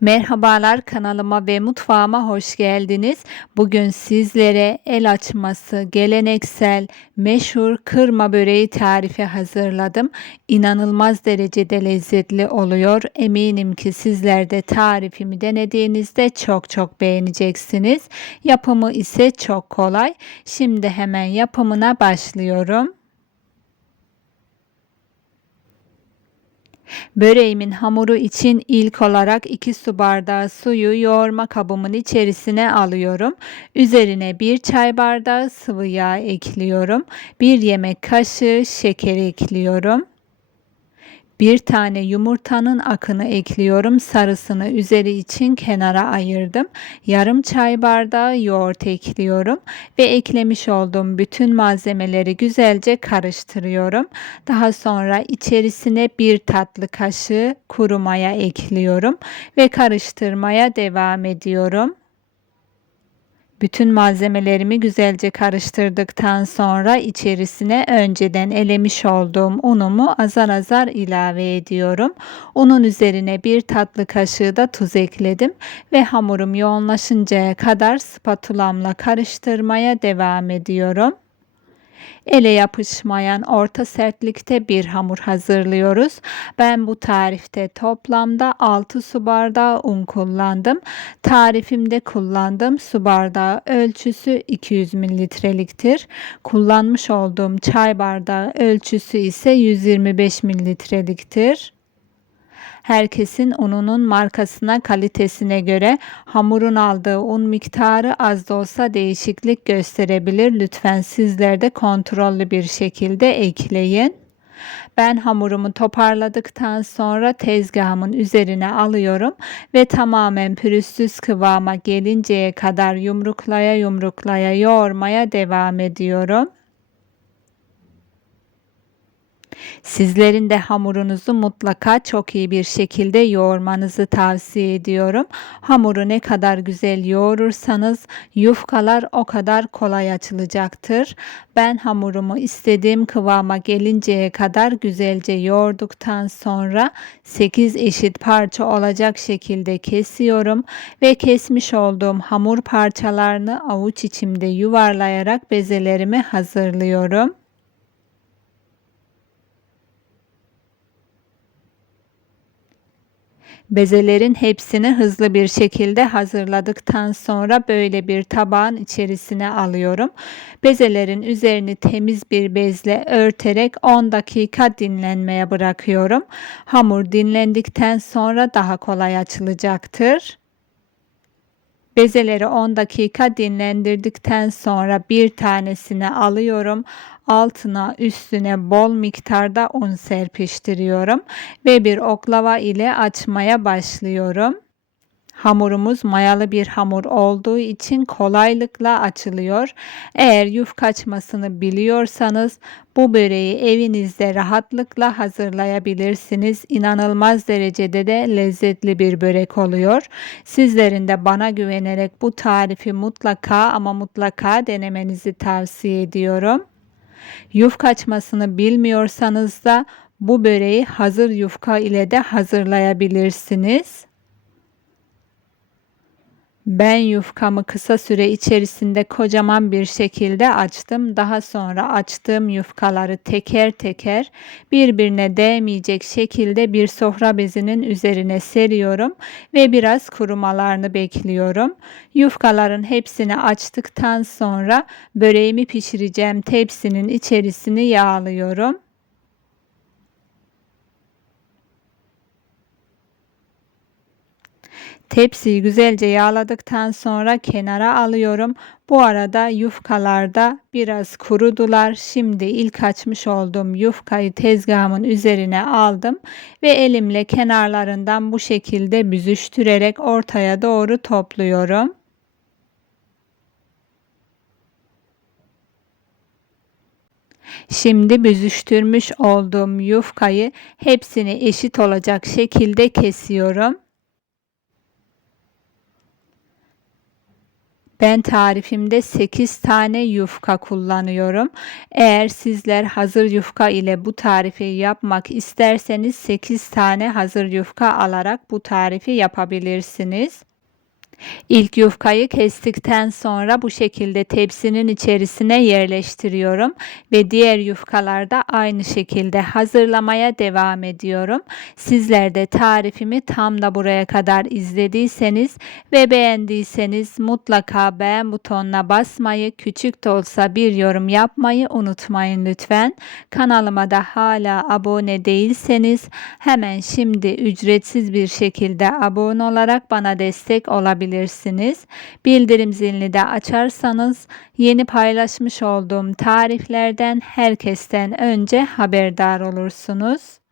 Merhabalar kanalıma ve mutfağıma hoş geldiniz. Bugün sizlere el açması geleneksel meşhur kırma böreği tarifi hazırladım. İnanılmaz derecede lezzetli oluyor. Eminim ki sizler de tarifimi denediğinizde çok çok beğeneceksiniz. Yapımı ise çok kolay. Şimdi hemen yapımına başlıyorum. Böreğimin hamuru için ilk olarak 2 su bardağı suyu yoğurma kabımın içerisine alıyorum. Üzerine 1 çay bardağı sıvı yağ ekliyorum. 1 yemek kaşığı şeker ekliyorum. Bir tane yumurtanın akını ekliyorum. Sarısını üzeri için kenara ayırdım. Yarım çay bardağı yoğurt ekliyorum ve eklemiş olduğum bütün malzemeleri güzelce karıştırıyorum. Daha sonra içerisine bir tatlı kaşığı kuru maya ekliyorum ve karıştırmaya devam ediyorum. Bütün malzemelerimi güzelce karıştırdıktan sonra içerisine önceden elemiş olduğum unumu azar azar ilave ediyorum. Unun üzerine bir tatlı kaşığı da tuz ekledim ve hamurum yoğunlaşıncaya kadar spatulamla karıştırmaya devam ediyorum. Ele yapışmayan orta sertlikte bir hamur hazırlıyoruz. Ben bu tarifte toplamda 6 su bardağı un kullandım. Tarifimde kullandığım su bardağı ölçüsü 200 mililitreliktir. Kullanmış olduğum çay bardağı ölçüsü ise 125 mililitreliktir. Herkesin ununun markasına, kalitesine göre hamurun aldığı un miktarı az da olsa değişiklik gösterebilir. Lütfen sizler de kontrollü bir şekilde ekleyin. Ben hamurumu toparladıktan sonra tezgahımın üzerine alıyorum ve tamamen pürüzsüz kıvama gelinceye kadar yumruklaya yumruklaya yoğurmaya devam ediyorum. Sizlerin de hamurunuzu mutlaka çok iyi bir şekilde yoğurmanızı tavsiye ediyorum. Hamuru ne kadar güzel yoğurursanız yufkalar o kadar kolay açılacaktır. Ben hamurumu istediğim kıvama gelinceye kadar güzelce yoğurduktan sonra 8 eşit parça olacak şekilde kesiyorum ve kesmiş olduğum hamur parçalarını avuç içimde yuvarlayarak bezelerimi hazırlıyorum. Bezelerin hepsini hızlı bir şekilde hazırladıktan sonra böyle bir tabağın içerisine alıyorum. Bezelerin üzerini temiz bir bezle örterek 10 dakika dinlenmeye bırakıyorum. Hamur dinlendikten sonra daha kolay açılacaktır. Bezeleri 10 dakika dinlendirdikten sonra bir tanesini alıyorum. Altına üstüne bol miktarda un serpiştiriyorum ve bir oklava ile açmaya başlıyorum. Hamurumuz mayalı bir hamur olduğu için kolaylıkla açılıyor. Eğer yufka açmasını biliyorsanız bu böreği evinizde rahatlıkla hazırlayabilirsiniz. İnanılmaz derecede de lezzetli bir börek oluyor. Sizlerin de bana güvenerek bu tarifi mutlaka ama mutlaka denemenizi tavsiye ediyorum. Yufka açmasını bilmiyorsanız da bu böreği hazır yufka ile de hazırlayabilirsiniz. Ben yufkamı kısa süre içerisinde kocaman bir şekilde açtım. Daha sonra açtığım yufkaları teker teker birbirine değmeyecek şekilde bir sofra bezinin üzerine seriyorum ve biraz kurumalarını bekliyorum. Yufkaların hepsini açtıktan sonra böreğimi pişireceğim tepsinin içerisini yağlıyorum. Tepsiyi güzelce yağladıktan sonra kenara alıyorum. Bu arada yufkalarda biraz kurudular. Şimdi ilk açmış olduğum yufkayı tezgahımın üzerine aldım ve elimle kenarlarından bu şekilde büzüştürerek ortaya doğru topluyorum. Şimdi büzüştürmüş olduğum yufkayı hepsini eşit olacak şekilde kesiyorum. Ben tarifimde 8 tane yufka kullanıyorum. Eğer sizler hazır yufka ile bu tarifi yapmak isterseniz 8 tane hazır yufka alarak bu tarifi yapabilirsiniz. İlk yufkayı kestikten sonra bu şekilde tepsinin içerisine yerleştiriyorum ve diğer yufkalar da aynı şekilde hazırlamaya devam ediyorum. Sizler de tarifimi tam da buraya kadar izlediyseniz ve beğendiyseniz mutlaka beğen butonuna basmayı, küçük de olsa bir yorum yapmayı unutmayın lütfen. Kanalıma da hala abone değilseniz hemen şimdi ücretsiz bir şekilde abone olarak bana destek olabilirsiniz olabilirsiniz. Bildirim zilini de açarsanız yeni paylaşmış olduğum tariflerden herkesten önce haberdar olursunuz.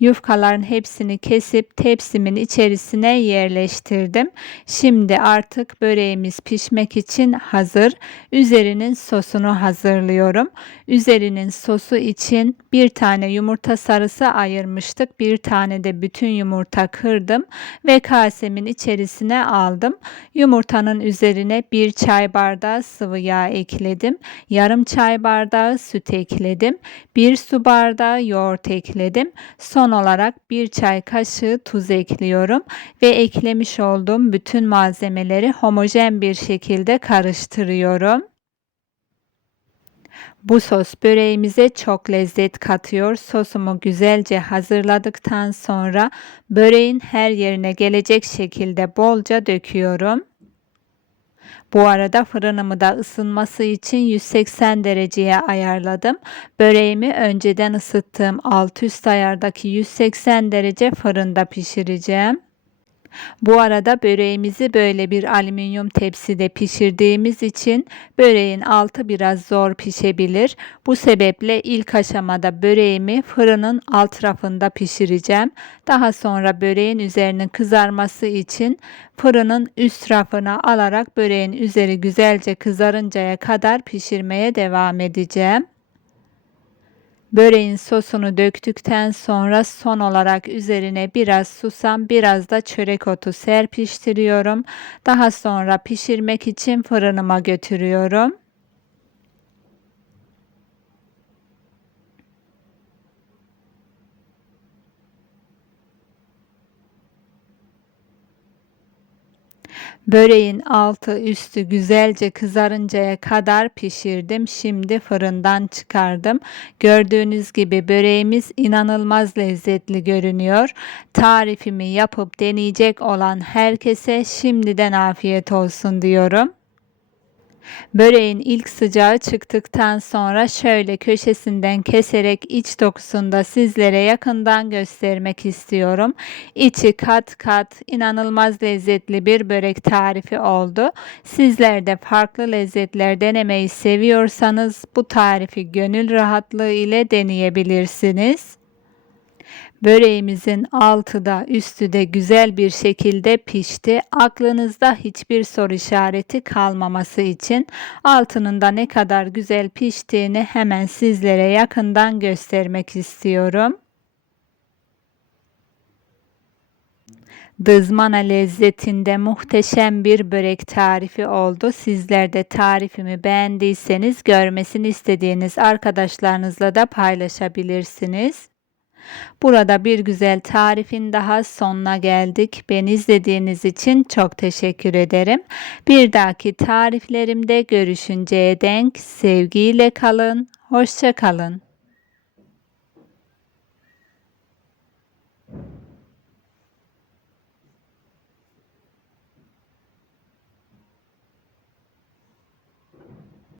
Yufkaların hepsini kesip tepsimin içerisine yerleştirdim. Şimdi artık böreğimiz pişmek için hazır. Üzerinin sosunu hazırlıyorum. Üzerinin sosu için bir tane yumurta sarısı ayırmıştık. Bir tane de bütün yumurta kırdım ve kasemin içerisine aldım. Yumurtanın üzerine bir çay bardağı sıvı yağ ekledim. Yarım çay bardağı süt ekledim. Bir su bardağı yoğurt ekledim. Son Son olarak bir çay kaşığı tuz ekliyorum ve eklemiş olduğum bütün malzemeleri homojen bir şekilde karıştırıyorum. Bu sos böreğimize çok lezzet katıyor. Sosumu güzelce hazırladıktan sonra böreğin her yerine gelecek şekilde bolca döküyorum. Bu arada fırınımı da ısınması için 180 dereceye ayarladım. Böreğimi önceden ısıttığım alt üst ayardaki 180 derece fırında pişireceğim. Bu arada böreğimizi böyle bir alüminyum tepside pişirdiğimiz için böreğin altı biraz zor pişebilir. Bu sebeple ilk aşamada böreğimi fırının alt rafında pişireceğim. Daha sonra böreğin üzerinin kızarması için fırının üst rafına alarak böreğin üzeri güzelce kızarıncaya kadar pişirmeye devam edeceğim. Böreğin sosunu döktükten sonra son olarak üzerine biraz susam, biraz da çörek otu serpiştiriyorum. Daha sonra pişirmek için fırınıma götürüyorum. Böreğin altı üstü güzelce kızarıncaya kadar pişirdim. Şimdi fırından çıkardım. Gördüğünüz gibi böreğimiz inanılmaz lezzetli görünüyor. Tarifimi yapıp deneyecek olan herkese şimdiden afiyet olsun diyorum. Böreğin ilk sıcağı çıktıktan sonra şöyle köşesinden keserek iç dokusunu da sizlere yakından göstermek istiyorum. İçi kat kat inanılmaz lezzetli bir börek tarifi oldu. Sizler de farklı lezzetler denemeyi seviyorsanız bu tarifi gönül rahatlığı ile deneyebilirsiniz. Böreğimizin altı da üstü de güzel bir şekilde pişti. Aklınızda hiçbir soru işareti kalmaması için altının da ne kadar güzel piştiğini hemen sizlere yakından göstermek istiyorum. Dızmana lezzetinde muhteşem bir börek tarifi oldu. Sizler de tarifimi beğendiyseniz görmesini istediğiniz arkadaşlarınızla da paylaşabilirsiniz. Burada bir güzel tarifin daha sonuna geldik. Beni izlediğiniz için çok teşekkür ederim. Bir dahaki tariflerimde görüşünceye denk sevgiyle kalın. Hoşça kalın.